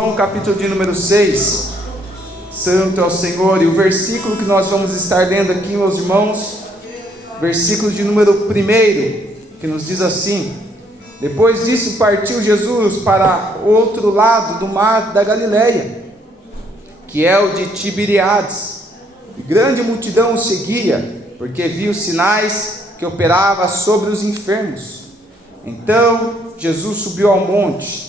João capítulo de número 6, Santo é o Senhor, e o versículo que nós vamos estar lendo aqui, meus irmãos, versículo de número 1, que nos diz assim: depois disso partiu Jesus para outro lado do mar da Galileia, que é o de Tiberíades, e grande multidão o seguia, porque viu os sinais que operava sobre os enfermos. Então Jesus subiu ao monte,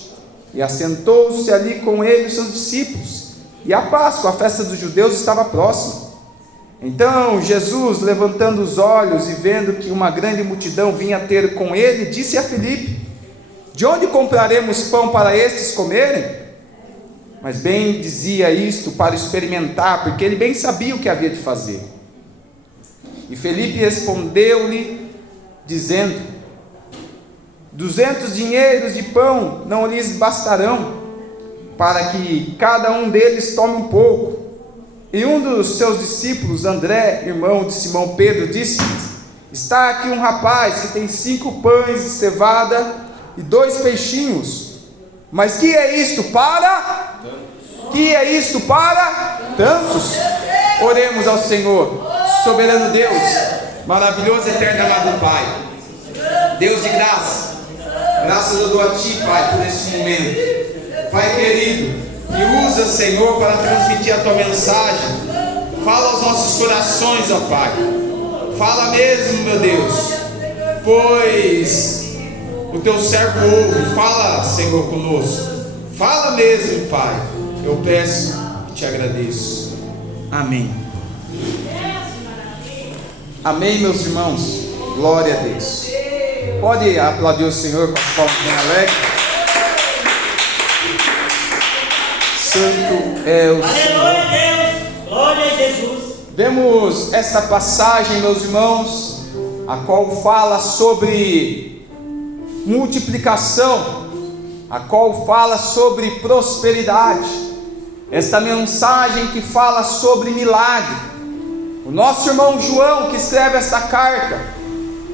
e assentou-se ali com ele os seus discípulos, e a Páscoa, a festa dos judeus, estava próxima. Então Jesus, levantando os olhos e vendo que uma grande multidão vinha ter com ele, disse a Filipe: de onde compraremos pão para estes comerem? Mas bem dizia isto para experimentar, porque ele bem sabia o que havia de fazer. E Filipe respondeu-lhe, dizendo: 200 dinheiros de pão não lhes bastarão, para que cada um deles tome um pouco. E um dos seus discípulos, André, irmão de Simão Pedro, disse-lhes: está aqui um rapaz que tem 5 pães de cevada e 2 peixinhos. Mas que é isto para? Que é isto para tantos? Oremos ao Senhor. Soberano Deus, maravilhoso, eterno, amado Pai, Deus de graça, graças eu dou a Ti, Pai, por este momento. Pai querido, me usa, Senhor, para transmitir a Tua mensagem. Fala aos nossos corações, ó Pai. Fala mesmo, meu Deus, pois o Teu servo ouve. Fala, Senhor, conosco. Fala mesmo, Pai. Eu peço e Te agradeço. Amém. Amém, meus irmãos. Glória a Deus. Pode aplaudir o Senhor com as palmas bem alegres. Santo é o Senhor. Aleluia, Deus. Glória a Jesus. Vemos essa passagem, meus irmãos, a qual fala sobre multiplicação, a qual fala sobre prosperidade. Esta mensagem que fala sobre milagre. O nosso irmão João, que escreve esta carta,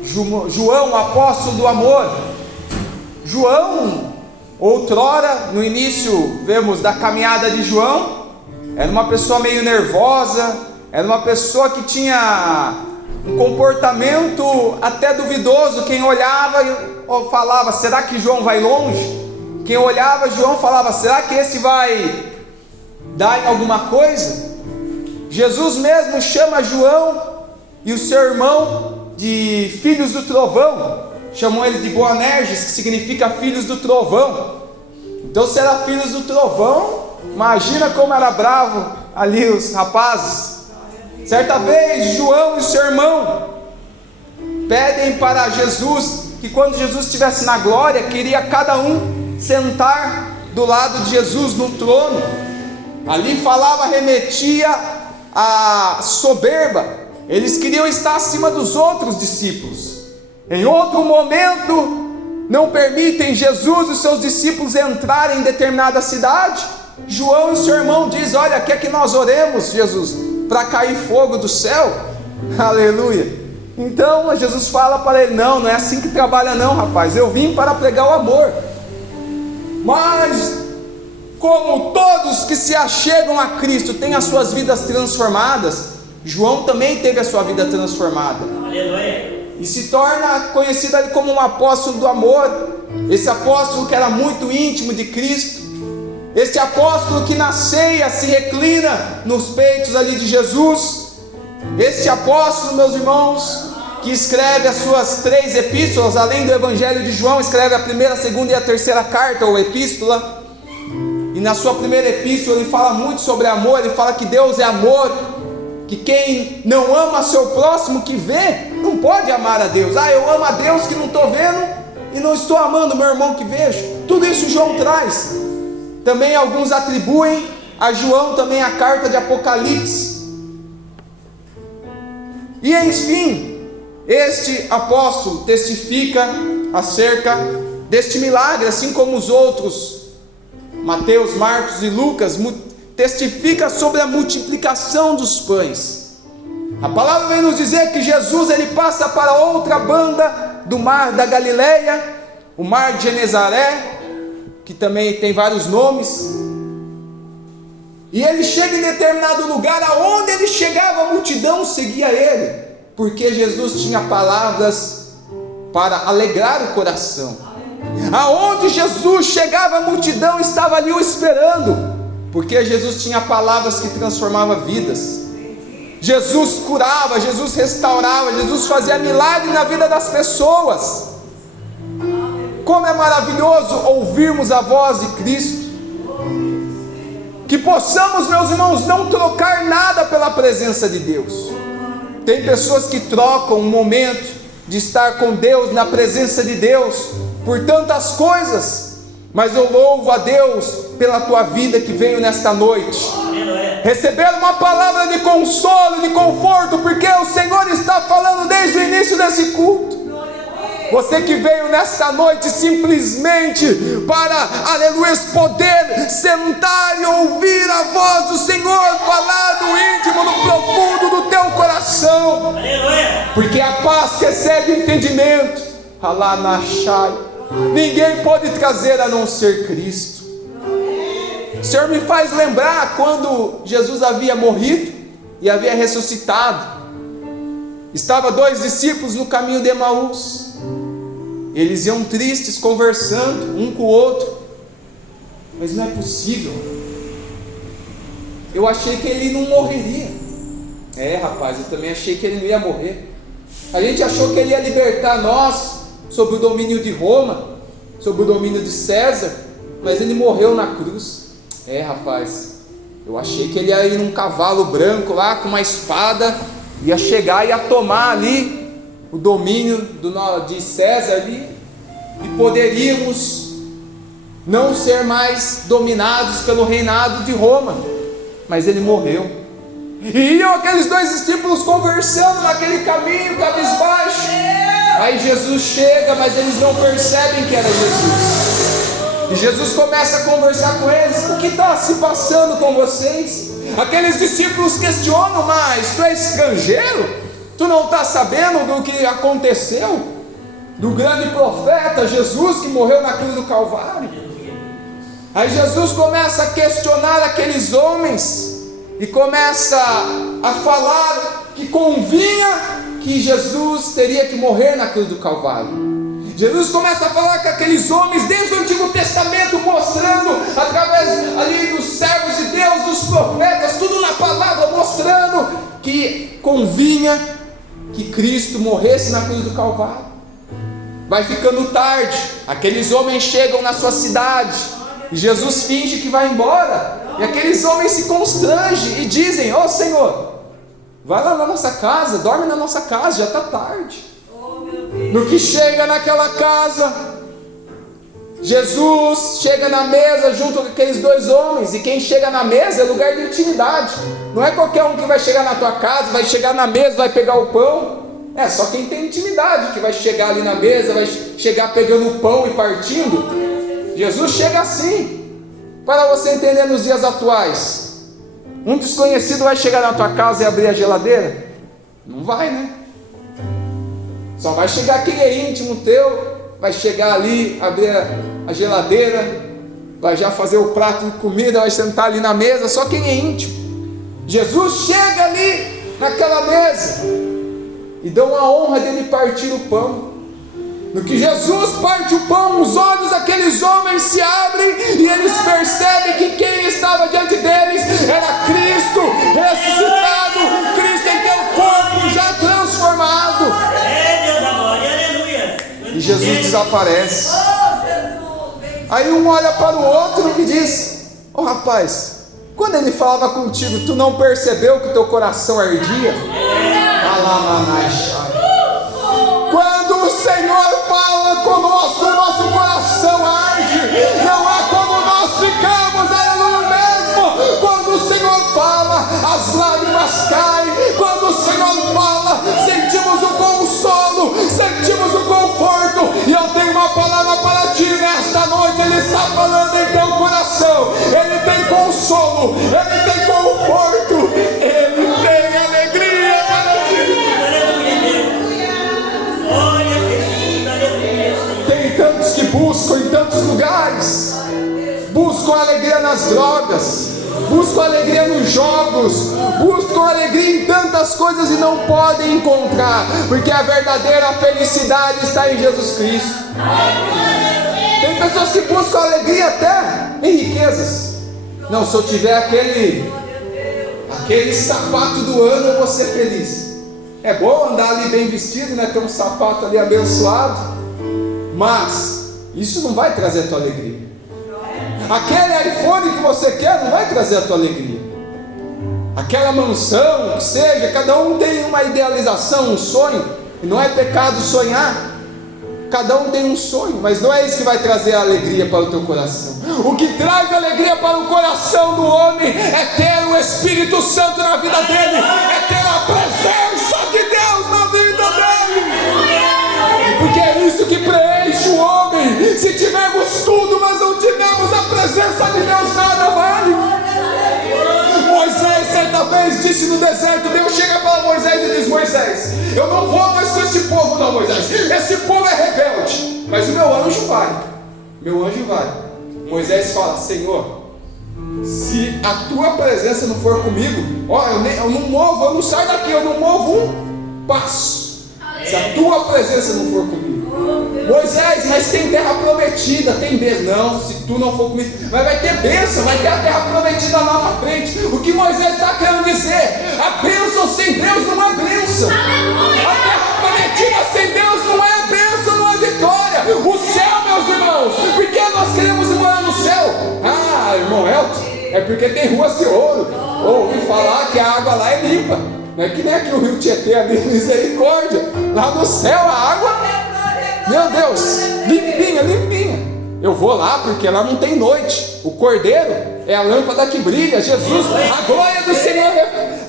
João, o apóstolo do amor. João, outrora, no início, vemos da caminhada de João, era uma pessoa meio nervosa, era uma pessoa que tinha um comportamento até duvidoso. Quem olhava e falava: será que João vai longe? Quem olhava João falava: será que esse vai dar em alguma coisa? Jesus mesmo chama João e o seu irmão de filhos do trovão, chamou eles de Boanerges, que significa filhos do trovão. Então, se era filhos do trovão, imagina como era bravo ali os rapazes. Certa vez, João e seu irmão pedem para Jesus que quando Jesus estivesse na glória, queria cada um sentar do lado de Jesus no trono. Ali falava, remetia a soberba. Eles queriam estar acima dos outros discípulos. Em outro momento, não permitem Jesus e os seus discípulos entrarem em determinada cidade. João e seu irmão dizem: olha, quer que nós oremos, Jesus, para cair fogo do céu? Aleluia. Então Jesus fala para ele: não é assim que trabalha não, rapaz. Eu vim para pregar o amor. Mas como todos que se achegam a Cristo têm as suas vidas transformadas, João também teve a sua vida transformada. Aleluia. E se torna conhecido ali como um apóstolo do amor. Esse apóstolo que era muito íntimo de Cristo. Esse apóstolo que na ceia se reclina nos peitos ali de Jesus. Esse apóstolo, meus irmãos, que escreve as suas 3 epístolas, além do Evangelho de João, escreve a primeira, a segunda e a terceira carta ou epístola. E na sua primeira epístola ele fala muito sobre amor. Ele fala que Deus é amor, que quem não ama seu próximo que vê, não pode amar a Deus. Eu amo a Deus que não estou vendo e não estou amando meu irmão que vejo. Tudo isso João traz. Também alguns atribuem a João também a carta de Apocalipse. E enfim, este apóstolo testifica acerca deste milagre, assim como os outros, Mateus, Marcos e Lucas, testifica sobre a multiplicação dos pães. A palavra vem nos dizer que Jesus ele passa para outra banda do mar da Galileia, o mar de Genezaré, que também tem vários nomes. E ele chega em determinado lugar, aonde ele chegava, a multidão seguia ele, porque Jesus tinha palavras para alegrar o coração. Aonde Jesus chegava, a multidão estava ali o esperando, porque Jesus tinha palavras que transformavam vidas. Jesus curava, Jesus restaurava, Jesus fazia milagre na vida das pessoas. Como é maravilhoso ouvirmos a voz de Cristo. Que possamos, meus irmãos, não trocar nada pela presença de Deus. Tem pessoas que trocam um momento de estar com Deus, na presença de Deus, por tantas coisas, mas eu louvo a Deus pela tua vida que veio nesta noite, receber uma palavra de consolo, de conforto, porque o Senhor está falando desde o início desse culto. Você que veio nesta noite simplesmente para, aleluia, poder sentar e ouvir a voz do Senhor falar no íntimo, no profundo do teu coração, porque a paz que excede entendimento, ninguém pode trazer a não ser Cristo. O Senhor me faz lembrar quando Jesus havia morrido e havia ressuscitado. Estava 2 discípulos no caminho de Emaús. Eles iam tristes, conversando um com o outro. Mas não é possível. Eu achei que ele não morreria. Rapaz, eu também achei que ele não ia morrer. A gente achou que ele ia libertar nós sob o domínio de Roma, sob o domínio de César, mas ele morreu na cruz. Rapaz, eu achei que ele ia ir num cavalo branco lá, com uma espada, ia chegar e ia tomar ali o domínio de César ali, e poderíamos não ser mais dominados pelo reinado de Roma, mas ele morreu. E iam aqueles 2 discípulos conversando naquele caminho, cabisbaixo. Aí Jesus chega, mas eles não percebem que era Jesus. E Jesus começa a conversar com eles. O que está se passando com vocês? Aqueles discípulos questionam, mas tu é estrangeiro? Tu não está sabendo do que aconteceu? Do grande profeta Jesus que morreu na cruz do Calvário? Aí Jesus começa a questionar aqueles homens e começa a falar que convinha que Jesus teria que morrer na cruz do Calvário. Jesus começa a falar com aqueles homens desde o Antigo Testamento, mostrando através ali dos servos de Deus, dos profetas, tudo na palavra, mostrando que convinha que Cristo morresse na cruz do Calvário. Vai ficando tarde, aqueles homens chegam na sua cidade e Jesus finge que vai embora, e aqueles homens se constrangem e dizem: ó Senhor, vai lá na nossa casa, dorme na nossa casa, já está tarde. No que chega naquela casa, Jesus chega na mesa junto com aqueles 2 homens, e quem chega na mesa é lugar de intimidade. Não é qualquer um que vai chegar na tua casa, vai chegar na mesa, vai pegar o pão. É só quem tem intimidade que vai chegar ali na mesa, vai chegar pegando o pão e partindo. Jesus chega assim. Para você entender nos dias atuais, um desconhecido vai chegar na tua casa e abrir a geladeira? Não vai, né? Só vai chegar quem é íntimo teu, vai chegar ali, abrir a geladeira, vai já fazer o prato de comida, vai sentar ali na mesa, só quem é íntimo. Jesus chega ali naquela mesa e dão a honra dele partir o pão. No que Jesus parte o pão, os olhos daqueles homens se abrem e eles percebem que quem estava diante deles era Cristo ressuscitado, Cristo em teu corpo já transformado. E Jesus desaparece. Aí um olha para o outro e diz: ó rapaz, quando ele falava contigo, tu não percebeu que teu coração ardia? Quando o Senhor fala conosco, o nosso coração arde. Não é como nós ficamos, aleluia mesmo. Quando o Senhor fala, as lágrimas caem. Quando o Senhor fala, sentimos o consolo, sentimos o conforto. E eu tenho uma palavra para ti nesta noite. Ele está falando em teu coração. Ele tem consolo, ele tem conforto, ele tem alegria para ti. Tem tantos que buscam em tantos lugares, buscam alegria nas drogas, buscam alegria nos jogos, buscam alegria em tantas coisas e não podem encontrar, porque a verdadeira felicidade está em Jesus Cristo. Tem pessoas que buscam alegria até em riquezas. Não, se eu tiver aquele sapato do ano, eu vou ser feliz. É bom andar ali bem vestido, né? Ter um sapato ali abençoado, mas isso não vai trazer a tua alegria. Aquele iPhone que você quer não vai trazer a tua alegria. Aquela mansão, que seja, cada um tem uma idealização, um sonho, e não é pecado sonhar. Cada um tem um sonho, mas não é isso que vai trazer a alegria para o teu coração. O que traz alegria para o coração do homem é ter o Espírito Santo na vida dele, é ter a presença de Deus na vida dele, porque é isso que preenche o homem. Se tivermos tudo, mas não tivermos a presença de Deus, nada vale. Moisés certa vez disse no deserto, Deus chega para Moisés e diz: Moisés, eu não vou mais com esse povo não, Moisés, esse povo é rebelde, mas o meu anjo vai. Moisés fala: Senhor, se a tua presença não for comigo, ó, eu não saio daqui, eu não movo um passo, se a tua presença não for comigo. Moisés, mas tem terra prometida, tem bênção. Não, se tu não for comigo, mas vai ter bênção, vai ter a terra prometida lá na frente. O que Moisés está querendo dizer? A bênção sem Deus não é bênção. A terra prometida sem Deus não é bênção, não é vitória. O céu, meus irmãos, por que nós queremos morar no céu? Ah, irmão Elton, é porque tem ruas de ouro. Ouvi falar que a água lá é limpa. Não é que nem aqui o rio Tietê, ali em Misericórdia. Lá no céu a água, meu Deus, limpinha. Eu vou lá porque lá não tem noite. O Cordeiro é a lâmpada que brilha. Jesus, a glória do Senhor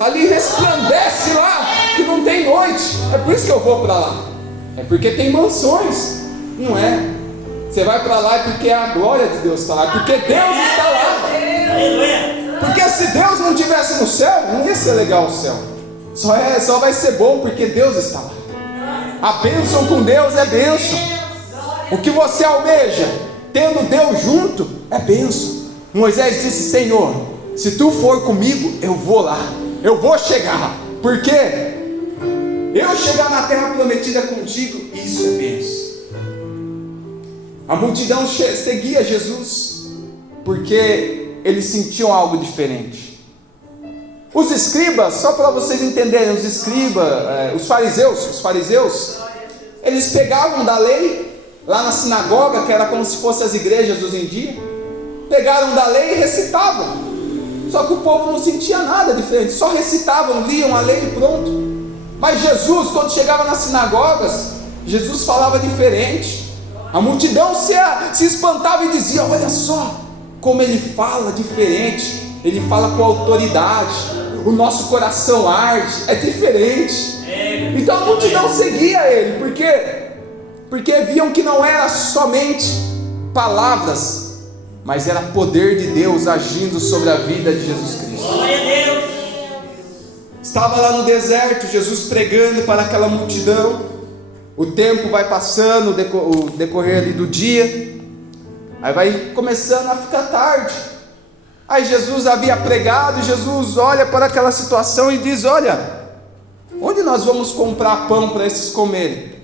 ali resplandece lá, que não tem noite. É por isso que eu vou para lá. É porque tem mansões, não é? Você vai para lá é porque a glória de Deus está lá, porque Deus está lá. Porque se Deus não estivesse no céu, não ia ser legal o céu. Só vai ser bom porque Deus está lá. A bênção com Deus é bênção. O que você almeja, tendo Deus junto, é bênção. Moisés disse: Senhor, se tu for comigo, eu vou lá, eu vou chegar, porque eu chegar na terra prometida contigo, isso é bênção. A multidão seguia Jesus, porque eles sentiam algo diferente. Os escribas, só para vocês entenderem, os escribas, os fariseus, eles pegavam da lei, lá na sinagoga, que era como se fossem as igrejas hoje em dia, pegaram da lei e recitavam. Só que o povo não sentia nada diferente, só recitavam, liam a lei e pronto. Mas Jesus, quando chegava nas sinagogas, Jesus falava diferente. A multidão se espantava e dizia: olha só como ele fala diferente, ele fala com autoridade, o nosso coração arde, é diferente. Então a multidão seguia ele, porque viam que não era somente palavras, mas era poder de Deus agindo sobre a vida de Jesus Cristo. Glória a Deus. Estava lá no deserto, Jesus pregando para aquela multidão. O tempo vai passando, o decorrer ali do dia, aí vai começando a ficar tarde. Aí Jesus havia pregado, e Jesus olha para aquela situação e diz: olha, onde nós vamos comprar pão para esses comerem?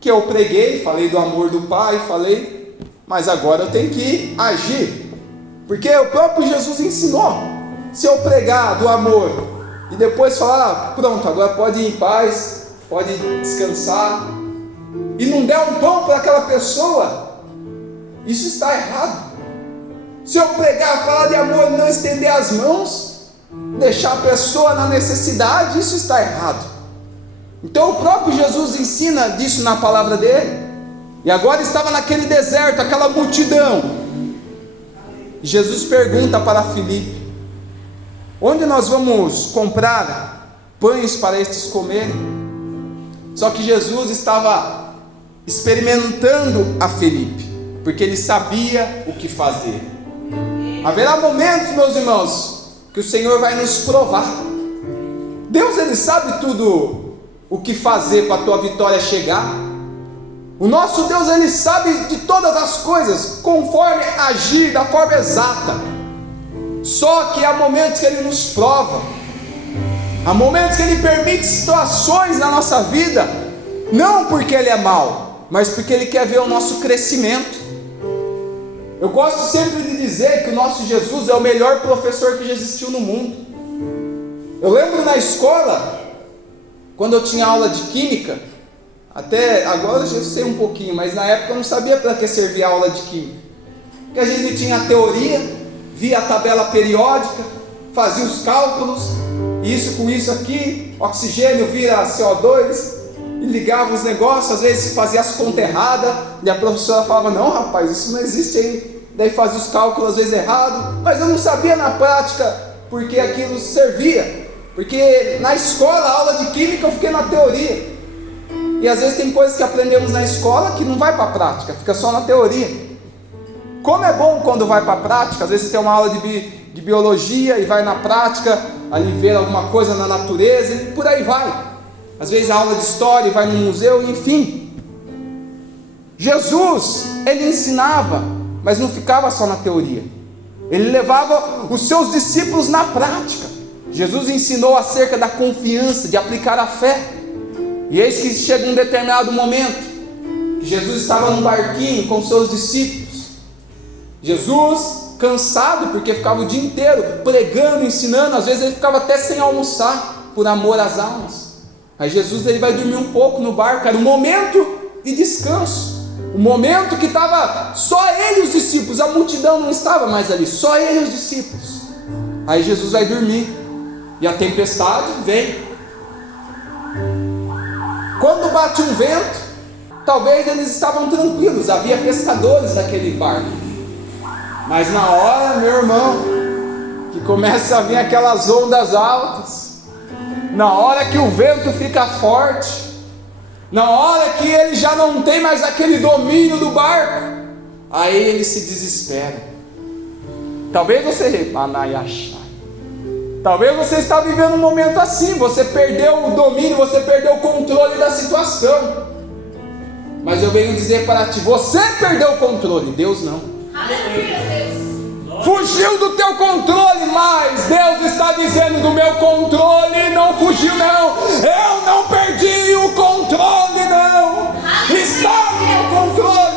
Que eu preguei, falei do amor do Pai, mas agora eu tenho que agir, porque o próprio Jesus ensinou. Se eu pregar do amor e depois falar: pronto, agora pode ir em paz, pode descansar, e não der um pão para aquela pessoa, isso está errado. Se eu pregar, falar de amor e não estender as mãos, deixar a pessoa na necessidade, isso está errado. Então o próprio Jesus ensina disso na palavra dele. E agora estava naquele deserto, aquela multidão. Jesus pergunta para Filipe: onde nós vamos comprar pães para estes comerem? Só que Jesus estava experimentando a Filipe, porque ele sabia o que fazer. Haverá momentos, meus irmãos, que o Senhor vai nos provar. Deus, ele sabe tudo o que fazer para a tua vitória chegar. O nosso Deus, ele sabe de todas as coisas, conforme agir da forma exata. Só que há momentos que Ele nos prova, há momentos que Ele permite situações na nossa vida, não porque Ele é mau, mas porque Ele quer ver o nosso crescimento. Eu gosto sempre de dizer que o nosso Jesus é o melhor professor que já existiu no mundo. Eu lembro na escola, quando eu tinha aula de química, até agora eu já sei um pouquinho, mas na época eu não sabia para que servia a aula de química. Porque a gente tinha a teoria, via a tabela periódica, fazia os cálculos, isso com isso aqui, oxigênio vira CO2, e ligava os negócios, às vezes fazia as contas erradas, e a professora falava, não rapaz, isso não existe aí, daí fazia os cálculos às vezes errados, mas eu não sabia na prática porque aquilo servia, porque na escola, a aula de química eu fiquei na teoria, e às vezes tem coisas que aprendemos na escola que não vai para a prática, fica só na teoria. Como é bom quando vai para a prática, às vezes você tem uma aula de biologia e vai na prática, ali ver alguma coisa na natureza e por aí vai. Às vezes a aula de história e vai no museu, enfim. Jesus, Ele ensinava, mas não ficava só na teoria. Ele levava os seus discípulos na prática. Jesus ensinou acerca da confiança, de aplicar a fé. E eis que chega um determinado momento, que Jesus estava num barquinho com seus discípulos. Jesus, cansado, porque ficava o dia inteiro pregando, ensinando, às vezes ele ficava até sem almoçar, por amor às almas. Aí Jesus ele vai dormir um pouco no barco, era um momento de descanso, um momento que estava só ele e os discípulos, a multidão não estava mais ali, só ele e os discípulos. Aí Jesus vai dormir, e a tempestade vem. Quando bate um vento, talvez eles estavam tranquilos, havia pescadores naquele barco. Mas na hora, meu irmão, que começa a vir aquelas ondas altas, na hora que o vento fica forte, na hora que ele já não tem mais aquele domínio do barco, aí ele se desespera. Talvez você, talvez você está vivendo um momento assim, você perdeu o domínio, você perdeu o controle da situação. Mas eu venho dizer para ti, você perdeu o controle, Deus não. Fugiu do teu controle, mas Deus está dizendo, do meu controle não fugiu não, eu não perdi o controle não, está no meu controle.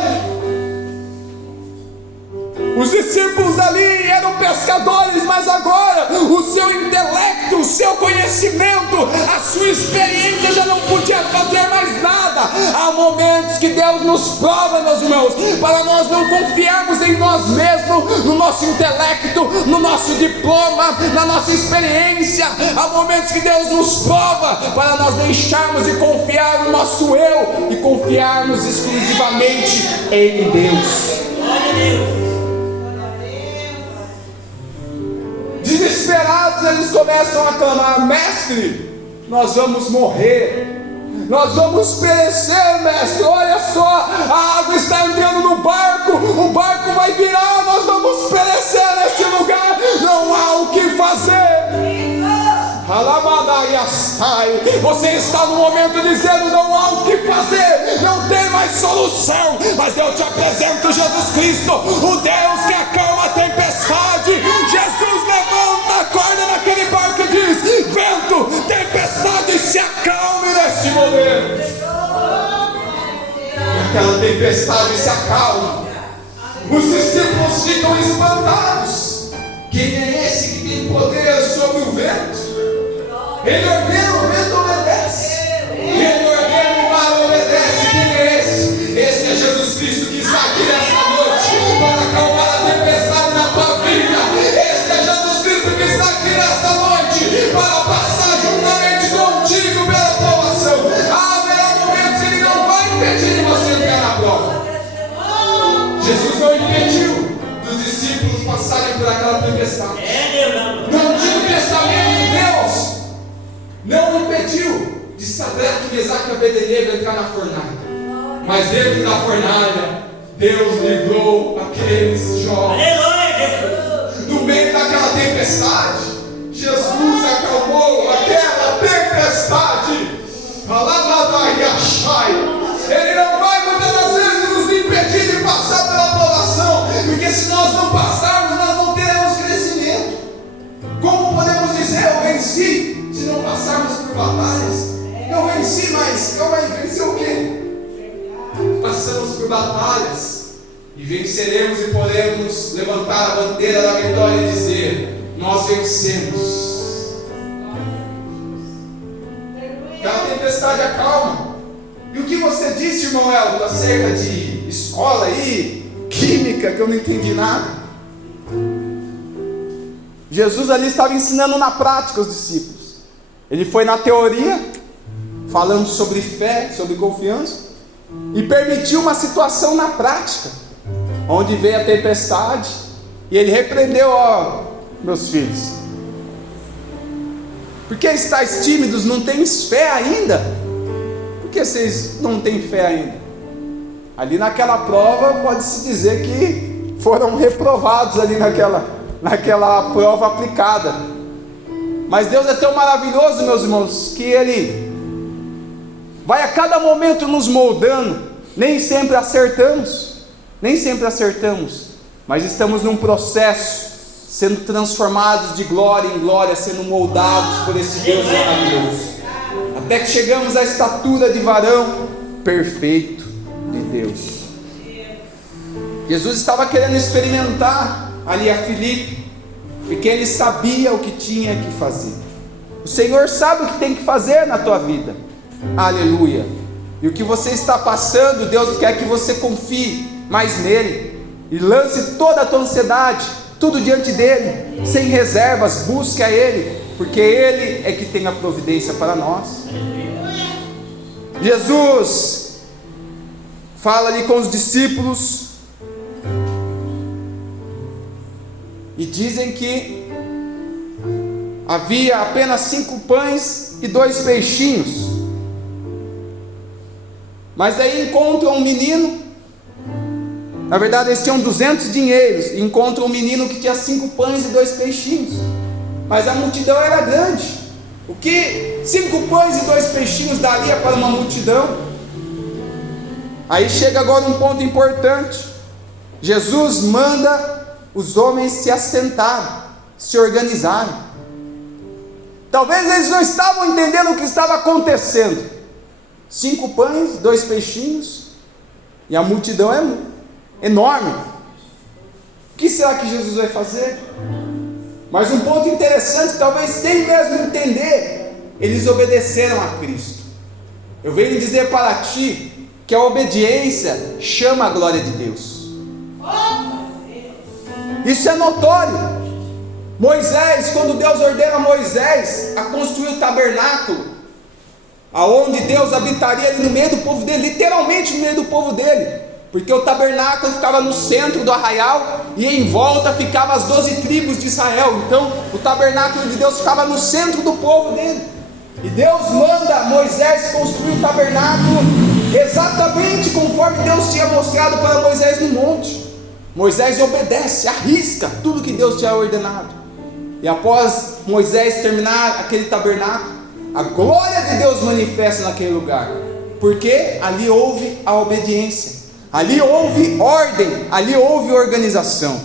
Os discípulos ali eram pescadores, mas agora o seu intelecto, o seu conhecimento, a sua experiência já não podia fazer mais nada. Há momentos que Deus nos prova, meus irmãos, para nós não confiarmos em nós mesmos, no nosso intelecto, no nosso diploma, na nossa experiência. Há momentos que Deus nos prova para nós deixarmos de confiar no nosso eu e confiarmos exclusivamente em Deus. Glória a Deus. Desesperados, eles começam a clamar: mestre, nós vamos morrer, nós vamos perecer, mestre, olha só, a água está entrando no barco, o barco vai virar, nós vamos perecer neste lugar, não há o que fazer. Você está no momento dizendo, não há o que fazer, não tem mais solução, mas eu te apresento Jesus Cristo, o Deus que acalma a tempestade. Jesus levanta a corda naquele barco e diz: vento, tempestade, se acalme neste momento. E aquela tempestade se acalma. Os discípulos ficam espantados. Quem é esse que tem poder sobre o vento? Ele ordena, o vento obedece. Ele ordena, o mar obedece. Quem é esse? Esse é Jesus Cristo que está aqui nesta noite para acalmar a tempestade na tua vida. Esse é Jesus Cristo que está aqui nesta noite para passar juntamente contigo pela provação. Haverá momentos que Ele não vai impedir você de entrar na prova. Jesus não impediu dos discípulos passarem por aquela tempestade. No Antigo Testamento, Deus não impediu de Sadraque, Mesaque e Abednego entrar na fornalha, mas dentro da fornalha Deus livrou aqueles jovens. No meio daquela tempestade, Jesus acalmou aquela tempestade. Ele não vai muitas das vezes nos impedir de passar pela provação, porque se nós não passarmos, nós não teremos crescimento. venceremos e podemos levantar a bandeira da vitória e dizer: nós vencemos. Aquela tempestade acalma. E o que você disse, irmão Elton, acerca de escola aí, química, que eu não entendi nada? Jesus ali estava ensinando na prática os discípulos. Ele foi na teoria, falando sobre fé, sobre confiança, e permitiu uma situação na prática, onde veio a tempestade, e ele repreendeu: ó, meus filhos, por que estáis tímidos? Não tens fé ainda? Por que vocês não têm fé ainda? Ali naquela prova, pode-se dizer que foram reprovados ali naquela prova aplicada. Mas Deus é tão maravilhoso, meus irmãos, que Ele vai a cada momento nos moldando. Nem sempre acertamos, mas estamos num processo, sendo transformados de glória em glória, sendo moldados por esse Deus maravilhoso, até que chegamos à estatura de varão perfeito de Deus. Jesus estava querendo experimentar ali a Filipe, porque ele sabia o que tinha que fazer. O Senhor sabe o que tem que fazer na tua vida, aleluia. E o que você está passando, Deus quer que você confie mais nele, e lance toda a tua ansiedade, tudo diante dele, sem reservas. Busque a ele, porque ele é que tem a providência para nós. Jesus fala ali com os discípulos, e dizem que havia apenas 5 pães e 2 peixinhos. Mas daí encontram um menino. Na verdade eles tinham 200 dinheiros. E encontram um menino que tinha 5 pães e 2 peixinhos. Mas a multidão era grande. O que 5 pães e 2 peixinhos daria para uma multidão? Aí chega agora um ponto importante. Jesus manda os homens se assentarem, se organizarem. Talvez eles não estavam entendendo o que estava acontecendo. 5 pães, 2 peixinhos, e a multidão é enorme. O que será que Jesus vai fazer? Mas um ponto interessante, talvez sem mesmo entender, eles obedeceram a Cristo. Eu venho dizer para ti que a obediência chama a glória de Deus. Isso é notório. Moisés, quando Deus ordena a Moisés a construir o tabernáculo, aonde Deus habitaria ali no meio do povo dele, literalmente no meio do povo dele, porque o tabernáculo ficava no centro do arraial, e em volta ficavam as 12 tribos de Israel. Então o tabernáculo de Deus ficava no centro do povo dele, e Deus manda Moisés construir o tabernáculo exatamente conforme Deus tinha mostrado para Moisés no monte. Moisés obedece, arrisca tudo que Deus tinha ordenado. E após Moisés terminar aquele tabernáculo, a glória de Deus manifesta naquele lugar, porque ali houve a obediência, ali houve ordem, ali houve organização.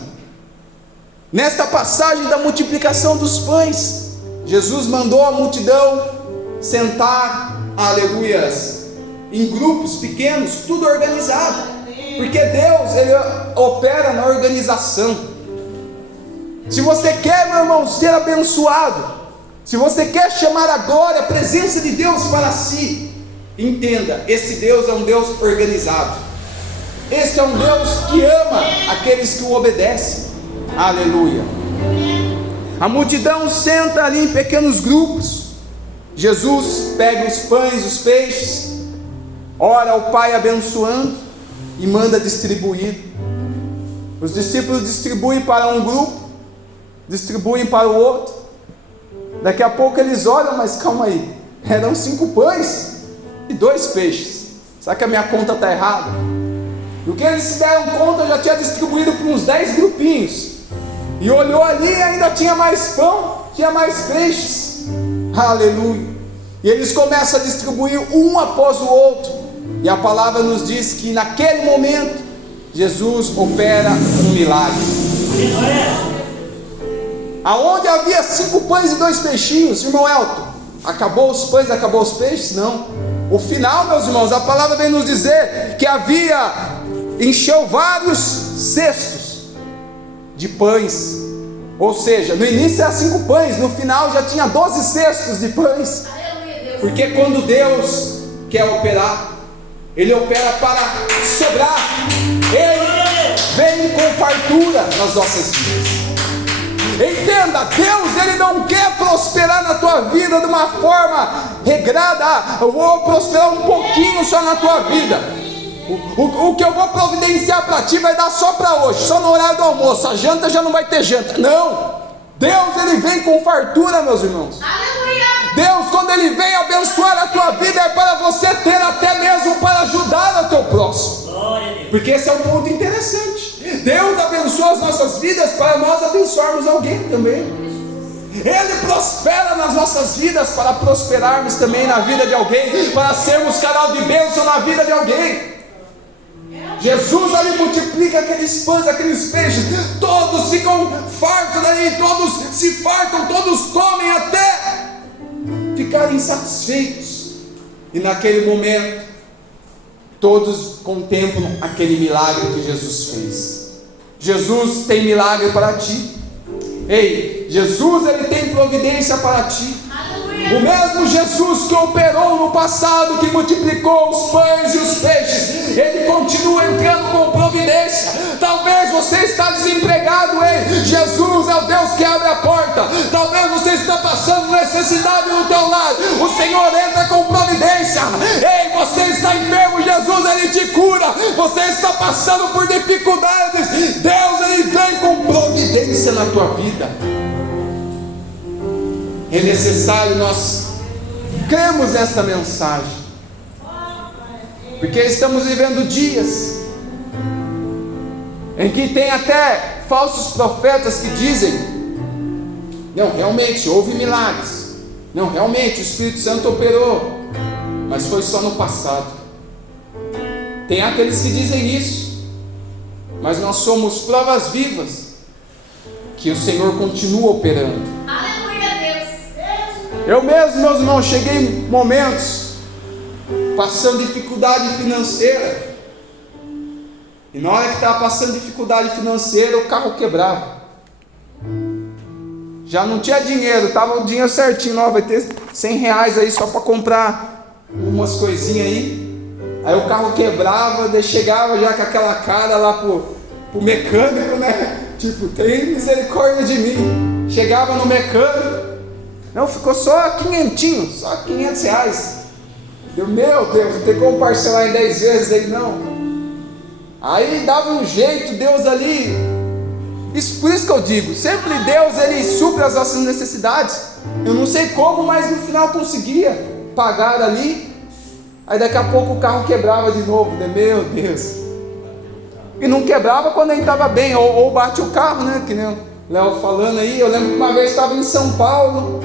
Nesta passagem da multiplicação dos pães, Jesus mandou a multidão sentar, aleluias, em grupos pequenos, tudo organizado, porque Deus, Ele opera na organização. Se você quer, meu irmão, ser abençoado, se você quer chamar a glória, a presença de Deus para si, entenda, esse Deus é um Deus organizado. Este é um Deus que ama aqueles que o obedecem, aleluia. A multidão senta ali em pequenos grupos. Jesus pega os pães, os peixes, ora ao Pai abençoando, e manda distribuir. Os discípulos distribuem para um grupo, distribuem para o outro. Daqui a pouco eles olham, mas calma aí, eram 5 pães e 2 peixes. Será que a minha conta está errada? E o que eles se deram conta, já tinha distribuído para uns 10 grupinhos. E olhou ali e ainda tinha mais pão, tinha mais peixes. Aleluia. E eles começam a distribuir um após o outro. E a palavra nos diz que naquele momento Jesus opera um milagre. Aonde havia 5 pães e 2 peixinhos, irmão Elton, acabou os pães, acabou os peixes? Não. O final, meus irmãos, a palavra vem nos dizer que havia encheu vários cestos de pães. Ou seja, no início era 5 pães, no final já tinha 12 cestos de pães. Porque quando Deus quer operar, Ele opera para sobrar. Ele vem com fartura nas nossas vidas. Entenda, Deus, Ele não quer prosperar na tua vida de uma forma regrada. Eu vou prosperar um pouquinho só na tua vida. O que eu vou providenciar para ti vai dar só para hoje, só no horário do almoço. A janta já não vai ter janta. Não, Deus, Ele vem com fartura, meus irmãos. Deus, quando Ele vem abençoar a tua vida, é para você ter até mesmo para ajudar o teu próximo. Porque esse é um ponto interessante. Deus abençoa as nossas vidas para nós abençoarmos alguém também. Ele prospera nas nossas vidas para prosperarmos também na vida de alguém, para sermos canal de bênção na vida de alguém. Jesus ali multiplica aqueles pães, aqueles peixes, todos ficam fartos ali, todos se fartam, todos comem até ficarem satisfeitos. E naquele momento todos contemplam aquele milagre que Jesus fez. Jesus tem milagre para ti. Ei, Jesus, Ele tem providência para ti. O mesmo Jesus que operou no passado, que multiplicou os pães e os peixes, Ele continua entrando com providência. Talvez você está desempregado, ei, Jesus é o Deus que abre a porta. Talvez você está passando necessidade no teu lar, o Senhor entra com providência. Ei, você está enfermo, Jesus, Ele te cura. Você está passando por dificuldades, Deus, Ele vem com providência na tua vida. É necessário nós cremos nesta mensagem, porque estamos vivendo dias em que tem até falsos profetas que dizem: não, realmente houve milagres, não, realmente o Espírito Santo operou, mas foi só no passado. Tem aqueles que dizem isso, mas nós somos provas vivas que o Senhor continua operando. Eu mesmo, meus irmãos, cheguei em momentos passando dificuldade financeira, e na hora que estava passando dificuldade financeira, o carro quebrava. Já não tinha dinheiro, estava o dinheiro certinho, ó, vai ter 100 reais aí só para comprar umas coisinhas aí. Aí o carro quebrava, daí chegava já com aquela cara lá pro mecânico, né? Tipo, tem misericórdia de mim. Chegava no mecânico, não, ficou só 500, só 500 reais. Meu Deus, não tem como parcelar em 10 vezes. Ele não. Aí dava um jeito, Deus ali. Por isso que eu digo, sempre Deus, Ele supre as nossas necessidades. Eu não sei como, mas no final conseguia pagar ali. Aí daqui a pouco o carro quebrava de novo, né? Meu Deus. E não quebrava quando ele estava bem, ou bate o carro, né? Que nem o Léo falando aí. Eu lembro que uma vez estava em São Paulo,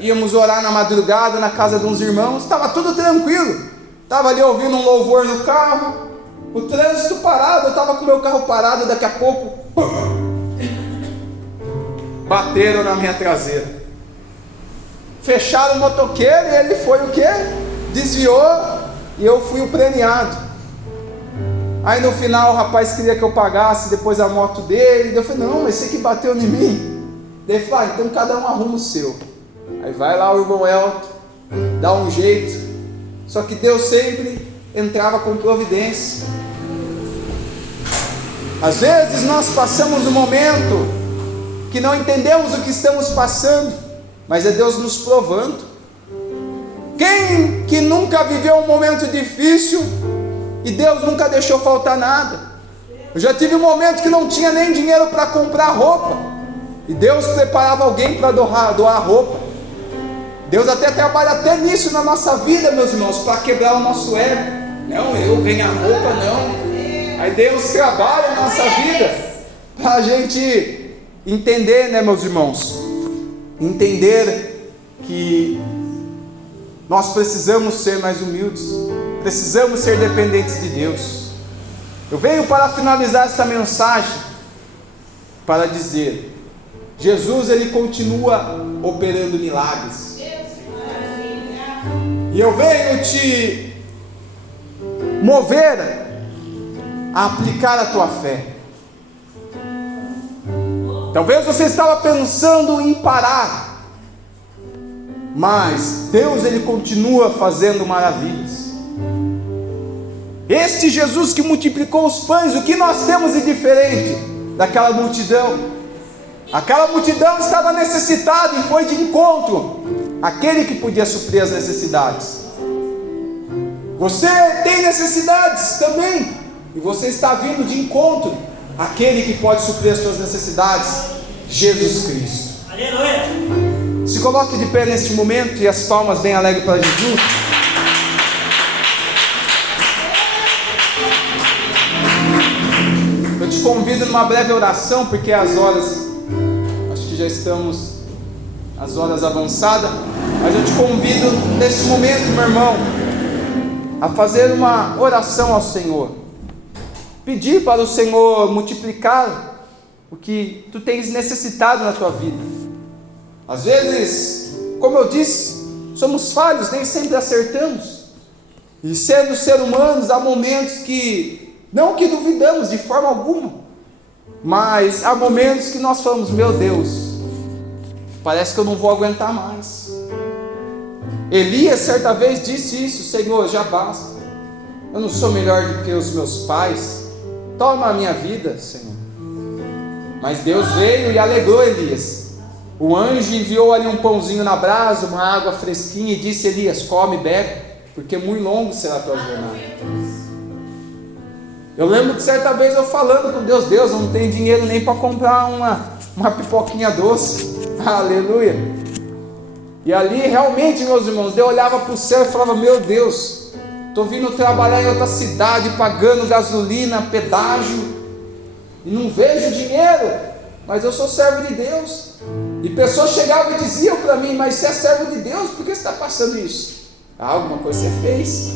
íamos orar na madrugada na casa de uns irmãos, estava tudo tranquilo, estava ali ouvindo um louvor no carro, o trânsito parado, eu estava com meu carro parado, daqui a pouco bateram na minha traseira, fecharam o motoqueiro e ele foi o quê? Desviou e eu fui o premiado. Aí no final o rapaz queria que eu pagasse depois a moto dele, eu falei, não, mas você que bateu em mim. Daí ele falou, então cada um arruma o seu. Aí vai lá o irmão Elton, dá um jeito. Só que Deus sempre entrava com providência. Às vezes nós passamos um momento que não entendemos o que estamos passando, mas é Deus nos provando. Quem que nunca viveu um momento difícil e Deus nunca deixou faltar nada? Eu já tive um momento que não tinha nem dinheiro para comprar roupa, e Deus preparava alguém para doar roupa. Deus até trabalha até nisso na nossa vida, meus irmãos, para quebrar o nosso ego. Não, eu ganho a roupa, não. Aí Deus trabalha na nossa vida para a gente entender, né, meus irmãos? Entender que nós precisamos ser mais humildes, precisamos ser dependentes de Deus. Eu venho para finalizar esta mensagem para dizer: Jesus, Ele continua operando milagres. E eu venho te mover a aplicar a tua fé. Talvez você estava pensando em parar, mas Deus, Ele continua fazendo maravilhas. Este Jesus que multiplicou os pães, o que nós temos de diferente daquela multidão? Aquela multidão estava necessitada e foi de encontro àquele que podia suprir as necessidades. Você tem necessidades também, e você está vindo de encontro àquele que pode suprir as suas necessidades, Jesus Cristo. Aleluia. Se coloque de pé neste momento e as palmas bem alegres para Jesus. Eu te convido numa breve oração, porque as horas, acho que já estamos as horas avançadas, mas eu te convido neste momento, meu irmão, a fazer uma oração ao Senhor, pedir para o Senhor multiplicar o que tu tens necessitado na tua vida. Às vezes, como eu disse, somos falhos, nem sempre acertamos, e sendo ser humanos, há momentos que, não que duvidamos de forma alguma, mas há momentos que nós falamos: meu Deus, parece que eu não vou aguentar mais. Elias certa vez disse isso: Senhor, já basta, eu não sou melhor do que os meus pais, toma a minha vida, Senhor. Mas Deus veio e alegrou Elias. O anjo enviou ali um pãozinho na brasa, uma água fresquinha, e disse: Elias, come e bebe, porque muito longo será a tua jornada. Eu lembro que certa vez eu falando com Deus: Deus, eu não tenho dinheiro nem para comprar uma pipoquinha doce. Aleluia. E ali realmente, meus irmãos, eu olhava para o céu e falava: meu Deus, estou vindo trabalhar em outra cidade, pagando gasolina, pedágio, e não vejo dinheiro, mas eu sou servo de Deus. E pessoas chegavam e diziam para mim: mas você é servo de Deus, por que você está passando isso? Alguma coisa você fez.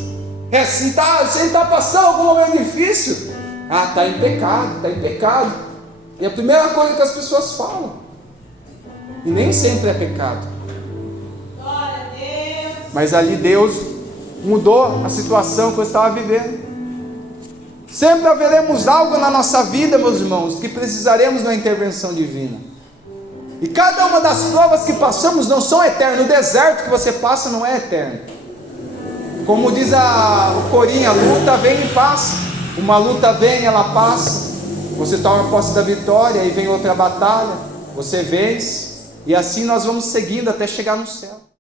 É assim, você está passando algum momento difícil? Está em pecado, está em pecado. E a primeira coisa que as pessoas falam, e nem sempre é pecado. Mas ali Deus mudou a situação que eu estava vivendo. Sempre haveremos algo na nossa vida, meus irmãos, que precisaremos de uma intervenção divina. E cada uma das provas que passamos não são eternas. O deserto que você passa não é eterno. Como diz o corinho, a luta vem e passa. Uma luta vem, ela passa. Você toma posse da vitória, aí vem outra batalha, você vence. E assim nós vamos seguindo até chegar no céu.